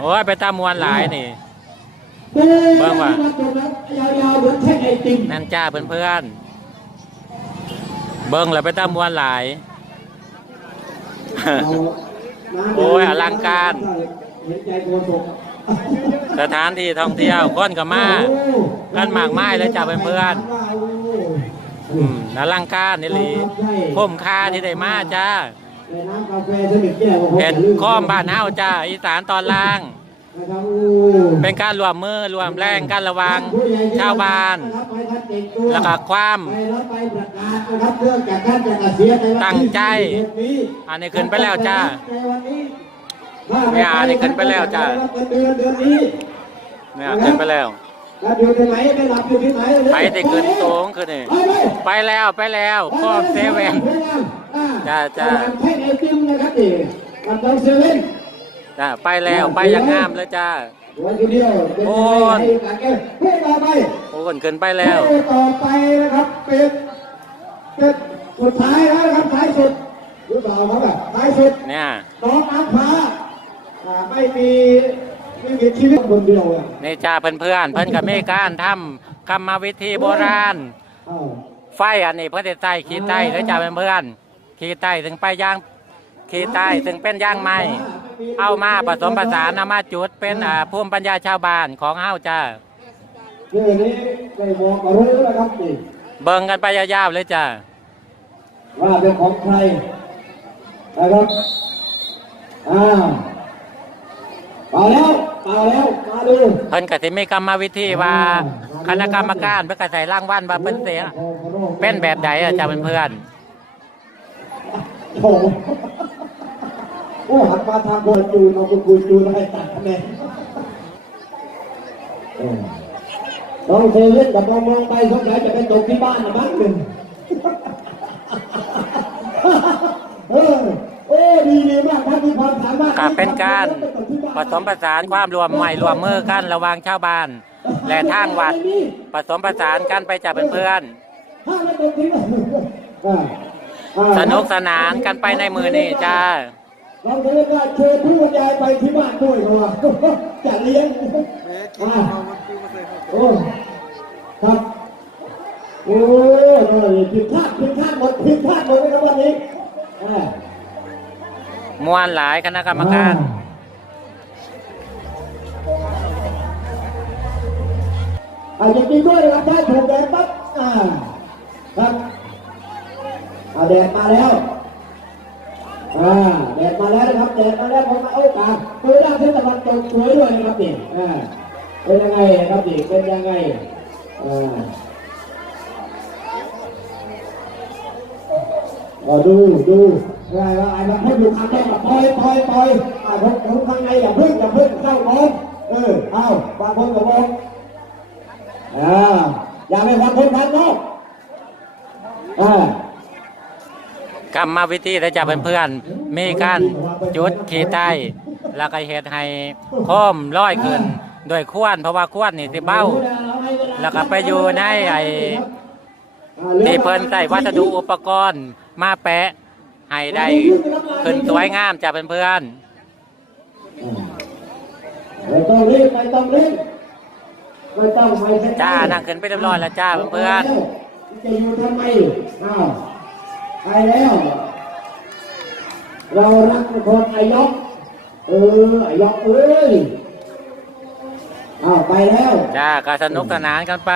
โอ้ยไปตามมวนหลายนี่เบิ่งว่ะยาวๆเหมือนแท่งไอติมนั่นจ้าเพื่อนๆเบิ้งแล้วไปตามมวนหลายโอ้ยอลังการสถานที่ท่องเที่ยวก้นกับมากันหมากไม้เลยจ้ะเพื่อนๆอืมอลังการนี่หลีคุ้มค่าที่ได้มาจ้า นน้ำกาแฟสนิทแก้วของผมเห็นข้อมบ้านเฮาจ้าอีสานตอนล่าง นะครับโอ้เป็นการรวมมือรวมแรงกันระวังชาวบ้านแล้วก็ความ ไปแล้วไปประกาศนะครับเรื่องจากท่านจะเกษียณในวันตั้งใจ16นี้ อันนี้ขึ้นไปแล้วจ้าในวันนี้ไม่อ่านนี่ขึ้นไปแล้วจ้ะ เดือนเดือนนี้เนี่ยขึ้นไปแล้ว รับอยู่ที่ไหนไม่รับอยู่ที่ไหนไปที่ขึ้นสูงขึ้นนี่ไปไปไปแล้วไปแล้วข้อมเซเว่น จ้าจ้าแท่งไอติมนะครับนี่กับดาวเซเว่นจ้าไปแล้วไปอยังงามเลยจ้าวันทีเดียวเป็นโอ้ยังไงให้การแก้เพื่อต่อไปโอ้คนขึ้นไปแล้วเพื่อต่อไปนะครับเป็นเป็นสุดท้ายแล้วนะครับท้ายสุดหรือเปล่าครับแบบท้ายสุดเนี่ยน้องน้ำฟ้าอ่าไม่มีไม่มีชีวิตคนเดียวอะนี่จ้าเพื่อนเพื่อนๆเพื่อนกับเมการทำกรรมวิธีโบราณเอ้าไฟอันนี้เพื่อนจะใต้ขีดใต้แล้วจ้าเพื่อนเพื่อนๆ ขีดใต้ถึงไปย่างขีดใต้ถึงเป็นย่างไม้เอามาผสมผสานเอามาจุดเป็นอ่าภูมิปัญญาชาวบ้านของเฮาจ้าเรื่องนี้ได้บอกมารู้แล้วครับนี่เบิ่งกันไปยาวๆเลยจ้าว่าเป็นของใครนะครับอ้าวมาแล้วมาแล้วมาดูเพิ่นก็สิมีกรรมวิธีว่าคณะกรรมการเพิ่นก็ใส่รางวัลว่าเพิ่นเสียเป็นแบบใดอะจ้าเพื่อน โอ้โหโอ้หันมาทางคนจูนเอาคุณคุยจูนให้ตัดคะแนนเออน้องเซเว่นกับมองมองๆไปสงสัยจะไปตกที่บ้านนะบ้างหนึ่งเออโอ้ดีดีมากครับมีความสามารถๆก็เป็นการผสมผสานความรวมใหม่รวมมือกันระหว่างชาวบ้าน และทางวัดผสมผสานกันไปจ้าเพื่อนถ้าไม่ตกที่บ้านอ่าอ่าๆ สนุกสนานกันไปในมือนี่จ้าเราจะเรียกว่าเชิญผู้บรรยายไปที่บ้านด้วยเขาว่าจะเลี้ยงอ่าโอ้ครับโอ้ยผิดพลาดผิดพลาดหมดผิดพลาดหมดเลยนะวันนี้มวนหลายคณะกรรมการอาจริงๆด้วยนะครับถ้าถูกแดดปั๊บอ่าครับ เอาแดดมาแล้วอ่าแดดมาแล้วนะครับแดดมาแล้วผมมาโอ้ตาเปิดด้านทิศตะวันตกสวยด้วยนะครับนี่อ่าเป็นยังไงนะครับนี่เป็นยังไงอ่าก็ดูดูอะไรว่าไอ้มันให้ดูข้างนอกแบบปล่อยปล่อยปล่อยไอ่าผมผมข้างในอย่าพึ่งอย่าพึ่งเข้าร้อนเออเอาบางคนก็บอกอ่าอย่าไปฟังคนข้างนอกอ่า กรรมวิธีและจ้าเพื่อนมีการจุดขีดใต้แล้วก็เฮ็ดให้โคมร้อยขึ้นโดยขวนเพราะว่าขวนนี่สิเบ้า แล้วก็ไปอยู่ในไอ้ที่เพิ่นใส่วัสดุอุปกรณ์มาแปะให้ได้ขึ้นสวยงามจ้าเพื่อนไม่ต้องรีบไม่ต้องรีบไม่ต้องไปๆจ้านั่งขึ้นไปเรียบร้อยแล้วจ้าเพื่อนจะอยู่ทำไมอ้าว ไปแล้ว เรารักคนไอยกเออไอยกเอ้ยอ้าวไปแล้ว จ้าก็สนุกสนานกันไป